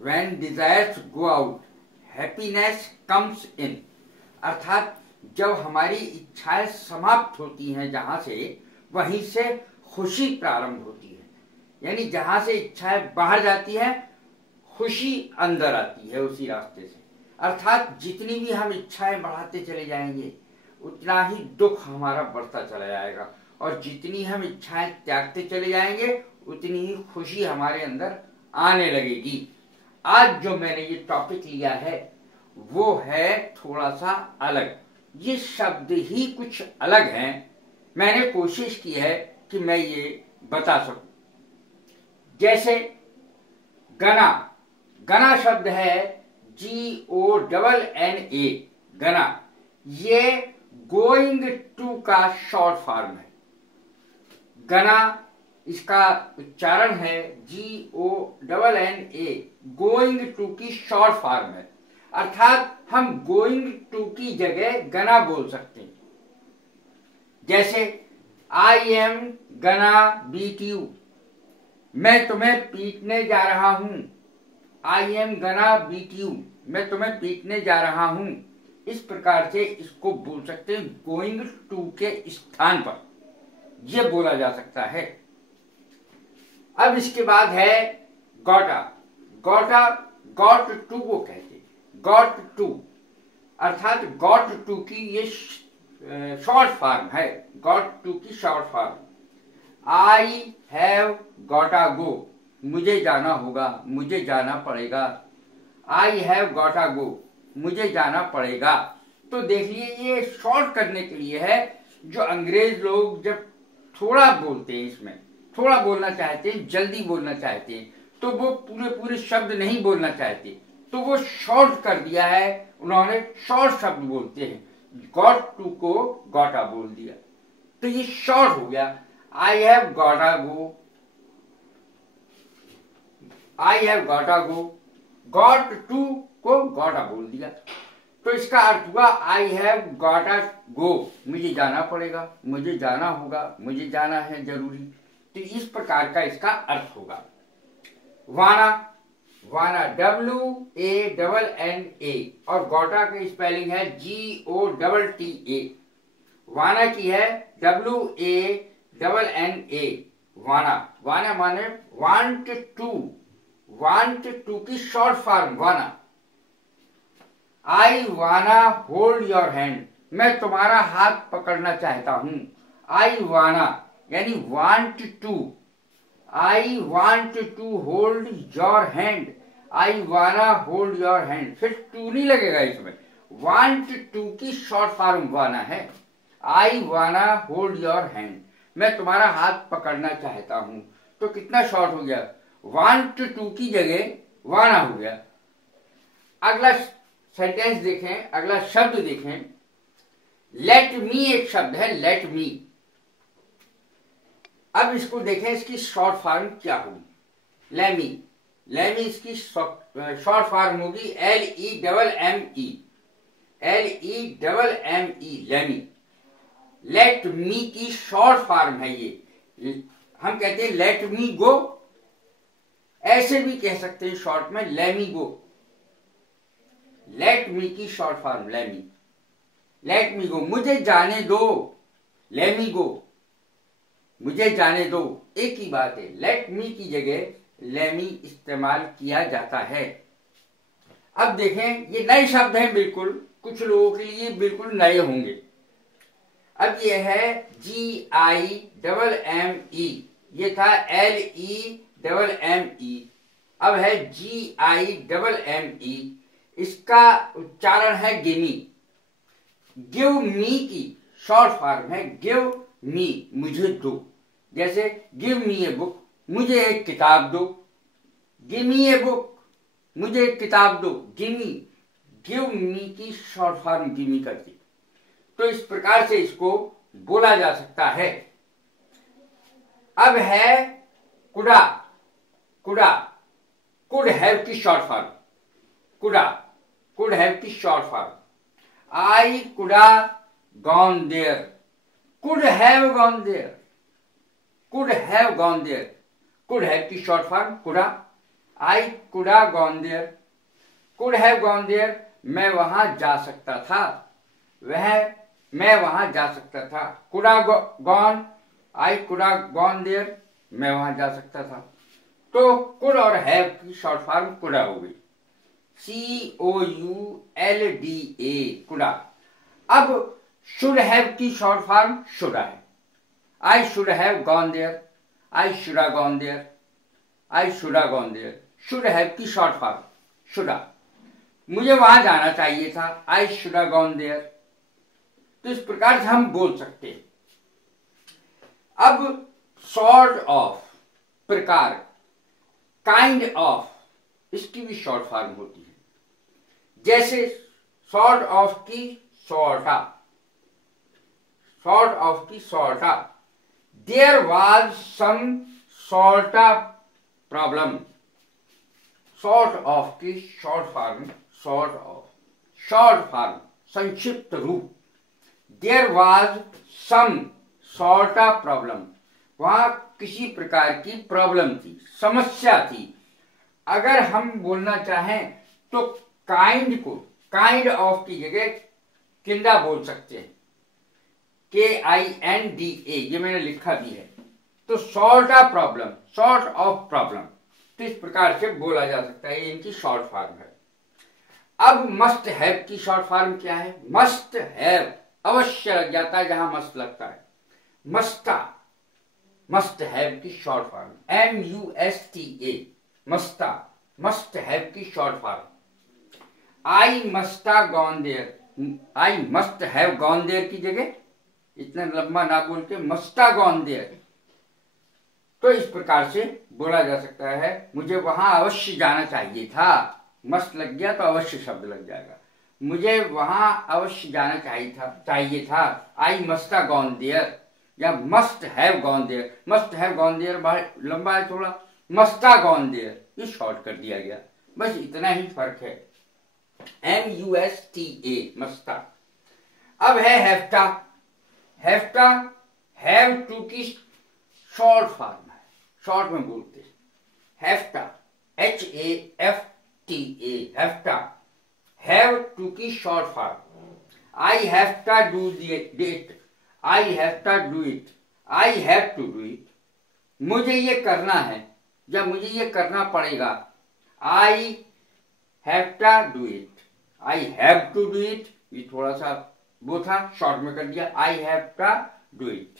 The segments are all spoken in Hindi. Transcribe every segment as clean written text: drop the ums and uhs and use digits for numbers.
When desires go out happiness comes in. अर्थात जब हमारी इच्छाएं समाप्त होती हैं जहां से, वहीं से खुशी प्रारंभ होती है। यानी जहां से इच्छाएं बाहर जाती है, खुशी अंदर आती है उसी रास्ते से। अर्थात जितनी भी हम इच्छाएं बढ़ाते चले जाएंगे, उतना ही दुख हमारा बढ़ता चला जाएगा, और जितनी हम इच्छाएं त्यागते चले जाएंगे, उतनी ही खुशी हमारे अंदर आने लगेगी। आज जो मैंने ये टॉपिक लिया है वो है थोड़ा सा अलग। ये शब्द ही कुछ अलग हैं। मैंने कोशिश की है कि मैं ये बता सकूं। जैसे गना, गना शब्द है GONNA, गना। ये गोइंग टू का शॉर्ट फॉर्म है। गना इसका उच्चारण है GONNA, गोइंग टू की शॉर्ट फॉर्म है। अर्थात हम गोइंग टू की जगह गना बोल सकते हैं। जैसे I am gonna beat you, मैं तुम्हें पीटने जा रहा हूं। I am gonna beat you, मैं तुम्हें पीटने जा रहा हूं। इस प्रकार से इसको बोल सकते हैं गोइंग टू के स्थान पर, यह बोला जा सकता है। अब इसके बाद है गॉटा। गॉटा गॉट टू को कहते हैं, गॉट टू। अर्थात गॉट टू की ये शॉर्ट फॉर्म है, गॉट टू की short form. I have gotta गो, मुझे जाना होगा, मुझे जाना पड़ेगा। आई हैव गॉटा गो, मुझे जाना पड़ेगा। तो देखिए, ये शॉर्ट करने के लिए है। जो अंग्रेज लोग जब थोड़ा बोलते हैं, इसमें थोड़ा बोलना चाहते हैं, जल्दी बोलना चाहते हैं, तो वो पूरे पूरे शब्द नहीं बोलना चाहते, तो वो शॉर्ट कर दिया है उन्होंने, शॉर्ट शब्द बोलते हैं। गॉट टू को गॉटा बोल दिया, तो ये शॉर्ट हो गया। I have gotta go, I have gotta go, got to को गॉटा बोल दिया। तो इसका अर्थ हुआ आई हैव गॉटा गो, मुझे जाना पड़ेगा, मुझे जाना होगा, मुझे जाना है जरूरी। तो इस प्रकार का इसका अर्थ होगा। वाना, वाना WANNA, और गॉटा की स्पेलिंग है GOTTA। वाना की है WANNA, वाना। वाना माने वांट टू, वांट टू की शॉर्ट फॉर्म वाना। आई वाना होल्ड योर हैंड, मैं तुम्हारा हाथ पकड़ना चाहता हूं। आई वाना यानी want to, I want to hold your hand, I wanna hold your hand. फिर टू नहीं लगेगा इसमें, वांट टू की शॉर्ट फॉर्म वाना है। आई वाना होल्ड योर हैंड, मैं तुम्हारा हाथ पकड़ना चाहता हूं। तो कितना शॉर्ट हो गया, वांट टू की जगह वाना हो गया। अगला सेंटेंस देखें, अगला शब्द देखें। लेट मी एक शब्द है, लेट मी। अब इसको देखें, इसकी शॉर्ट फॉर्म क्या होगी। लेमी, लेमी इसकी शॉर्ट फॉर्म होगी LEMME, LEMME, lemme. Let me की शॉर्ट फॉर्म है ये। हम कहते हैं लेट मी गो, ऐसे भी कह सकते हैं शॉर्ट में लेमी गो। लेट मी की short form lemme, let me go, मुझे जाने दो। लेमी गो, मुझे जाने दो, एक ही बात है। लेट मी की जगह लेमी इस्तेमाल किया जाता है। अब देखें, ये नए शब्द हैं बिल्कुल, कुछ लोगों के लिए बिल्कुल नए होंगे। अब ये है GIMME, ये था LEMME, अब है GIMME। इसका उच्चारण है गिमी। गिव मी की शॉर्ट फॉर्म है गिव मी, मुझे दो। जैसे गिव मी ए बुक, मुझे एक किताब दो। गिव मी ए बुक, मुझे एक किताब दो। गिमी, गिव मी की शॉर्ट फॉर्म गिमी करती। तो इस प्रकार से इसको बोला जा सकता है। अब है कुडा, कुडा, कुड हैव की short form. Coulda, could have की short form. I coulda gone there, could have gone there, could have gone there. Could have की short form coulda. I could have gone there, could have gone there, मैं वहां जा सकता था, वह मैं वहां जा सकता था। Could have gone, I could have gone there, मैं वहां जा सकता था। तो कुड और हैव की शॉर्ट फॉर्म कुडा हो गई, COULDA, कुडा। अब शुड हैव की शॉर्ट फॉर्म शुडा है। I should have gone there, I should have gone there, I should have gone there. Should have की शॉर्ट फॉर्म शुडा, मुझे वहां जाना चाहिए था, I should have gone there. तो इस प्रकार से हम बोल सकते हैं। अब सॉर्ट ऑफ, प्रकार, काइंड ऑफ, इसकी भी शॉर्ट फॉर्म होती है। जैसे सॉर्ट ऑफ की सॉर्टा, सॉर्ट ऑफ की sorta. There was some sorta problem, sort of की short form sort of, short form संक्षिप्त रूप। There was some sorta problem, वहां किसी प्रकार की प्रॉब्लम थी, समस्या थी। अगर हम बोलना चाहें तो काइंड को काइंड ऑफ की जगह किंदा बोल सकते हैं, KINDA, ये मैंने लिखा भी है। तो sort of problem, sort of problem, तो इस प्रकार से बोला जा सकता है, ये इनकी शॉर्ट फॉर्म है। अब मस्ट हैव की शॉर्ट फॉर्म क्या है? मस्ट हैव अवश्य लग जाता है जहां मस्ट लगता है, मस्टा, मस्ट हैव की short form MUSTA, musta, must have की short form. I musta gone there, I must have gone there की जगह इतना लंबा ना बोल के मस्टा गॉन देयर, तो इस प्रकार से बोला जा सकता है, मुझे वहां अवश्य जाना चाहिए था। मस्ट लग गया तो अवश्य शब्द लग जाएगा, मुझे वहां अवश्य जाना चाहिए था। आई मस्टा गॉन देयर या must have gone there. Must have gone there लंबा है थोड़ा, मस्टा गॉन देयर ये शॉर्ट कर दिया गया, बस इतना ही फर्क है। MUSTA, musta. अब है हैफ्टा, हैफ्टा हैव टू की शॉर्ट फॉर्म है, शॉर्ट में बोलते हैं hafta, HAFTA, hafta, have to की short form. I hafta do it, I hafta do it, I have to do it, मुझे ये करना है या मुझे ये करना पड़ेगा। I hafta do it, I have to do it, ये थोड़ा सा वो था, शॉर्ट में कर दिया, आई हैफ्टा डू इट।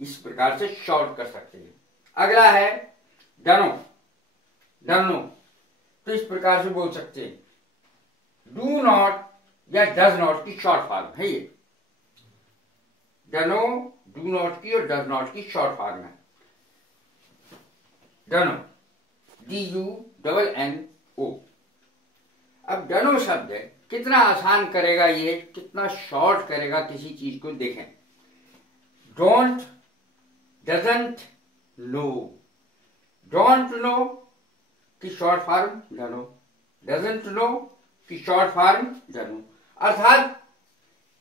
इस प्रकार से शॉर्ट कर सकते हैं। अगला है डनो, डनो, तो इस प्रकार से बोल सकते हैं। डू नॉट या डज नॉट की शॉर्ट फॉर्म है ये, डनो डू नॉट की और डज नॉट की शॉर्ट फॉर्म है। डनो, DUNNO। अब डनो शब्द है, कितना आसान करेगा ये, कितना शॉर्ट करेगा किसी चीज को, देखें। Don't, doesn't know, don't know की शॉर्ट फॉर्म डनो, डजंट नो की शॉर्ट फॉर्म डनो। अर्थात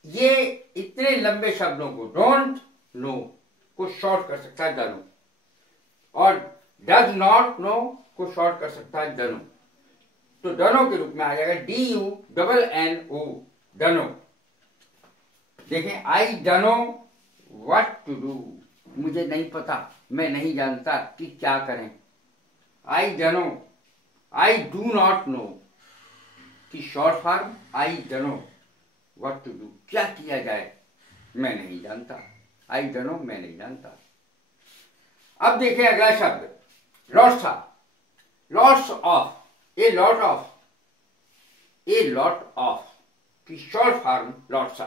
ये इतने लंबे शब्दों को, डोंट नो को शॉर्ट कर सकता है डनो, और डज नॉट नो को शॉर्ट कर सकता है डनो। तो डनो के रूप में आ जाएगा DUNNO, डनो। देखें, I dunno what to do, मुझे नहीं पता, मैं नहीं जानता कि क्या करें। I dunno, I do not know की short form I dunno what to do, क्या किया जाए मैं नहीं जानता। आई डनो, मैं नहीं जानता। अब देखिए अगला शब्द lots, lots of, a lot of, a lot of की short form lots.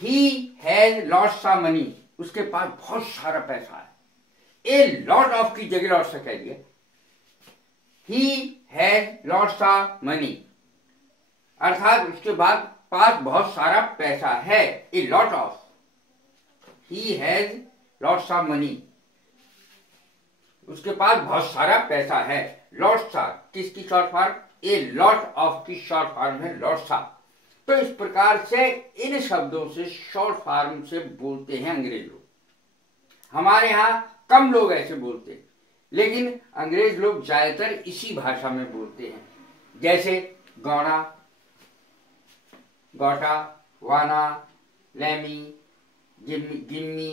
He has lots of money, उसके पास बहुत सारा पैसा है। ए लॉट ऑफ की जगह लॉट्स कह दिया, ही हैज लॉट्स ऑफ मनी, अर्थात उसके बाद पास बहुत सारा पैसा है। ए lot of, he has lots of money, उसके पास बहुत सारा पैसा है। लॉट्स ऑफ किसकी short form? A lot of की शॉर्ट फॉर्म है लॉट्स ऑफ। तो इस प्रकार से इन शब्दों से शॉर्ट फॉर्म से बोलते हैं अंग्रेज लोग। हमारे यहाँ कम लोग ऐसे बोलते हैं, लेकिन अंग्रेज लोग ज्यादातर इसी भाषा में बोलते हैं, जैसे गौना, गौटा, वाना, लैमी, गिम्मी,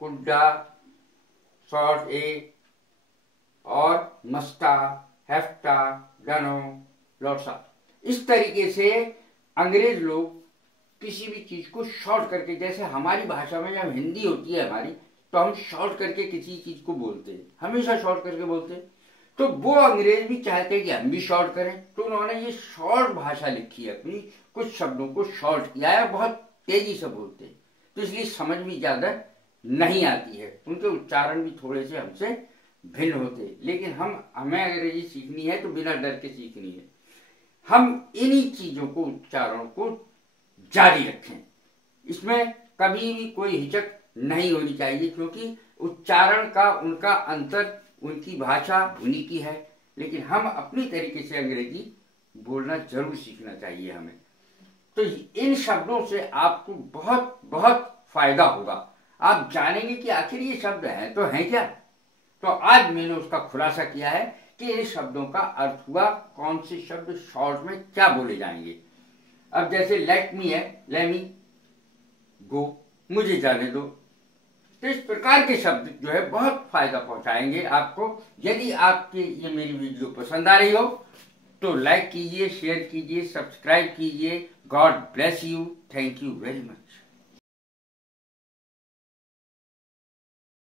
कुड्डा, शॉर्ट ए और मस्ता, हेफ्टा, डनो, लोसा। इस तरीके से अंग्रेज लोग किसी भी चीज को शॉर्ट करके, जैसे हमारी भाषा में जब हिंदी होती है हमारी, तो हम शॉर्ट करके किसी चीज को बोलते हैं, हमेशा शॉर्ट करके बोलते हैं। तो वो अंग्रेज भी चाहते हैं कि हम भी शॉर्ट करें, तो उन्होंने ये शॉर्ट भाषा लिखी है अपनी, कुछ शब्दों को शॉर्ट किया है, बहुत तेजी से बोलते हैं, तो इसलिए समझ भी ज्यादा नहीं आती है, उनके उच्चारण भी थोड़े से हमसे भिन्न होते हैं। लेकिन हमें अंग्रेजी सीखनी है तो बिना डर के सीखनी है। हम इन्हीं चीजों को, उच्चारण को जारी रखें, इसमें कभी भी कोई हिचक नहीं होनी चाहिए, क्योंकि उच्चारण का उनका अंतर, उनकी भाषा उन्हीं की है, लेकिन हम अपनी तरीके से अंग्रेजी बोलना जरूर सीखना चाहिए हमें। तो इन शब्दों से आपको बहुत बहुत फायदा होगा, आप जानेंगे कि आखिर ये शब्द हैं तो हैं क्या। तो आज मैंने उसका खुलासा किया है कि इन शब्दों का अर्थ हुआ, कौन से शब्द शॉर्ट में क्या बोले जाएंगे। अब जैसे लेट मी है, लेमी गो, मुझे जाने दो। तो इस प्रकार के शब्द जो है बहुत फायदा पहुंचाएंगे आपको। यदि आपकी ये मेरी वीडियो पसंद आ रही हो तो लाइक कीजिए, शेयर कीजिए, सब्सक्राइब कीजिए। God bless you, thank you very much.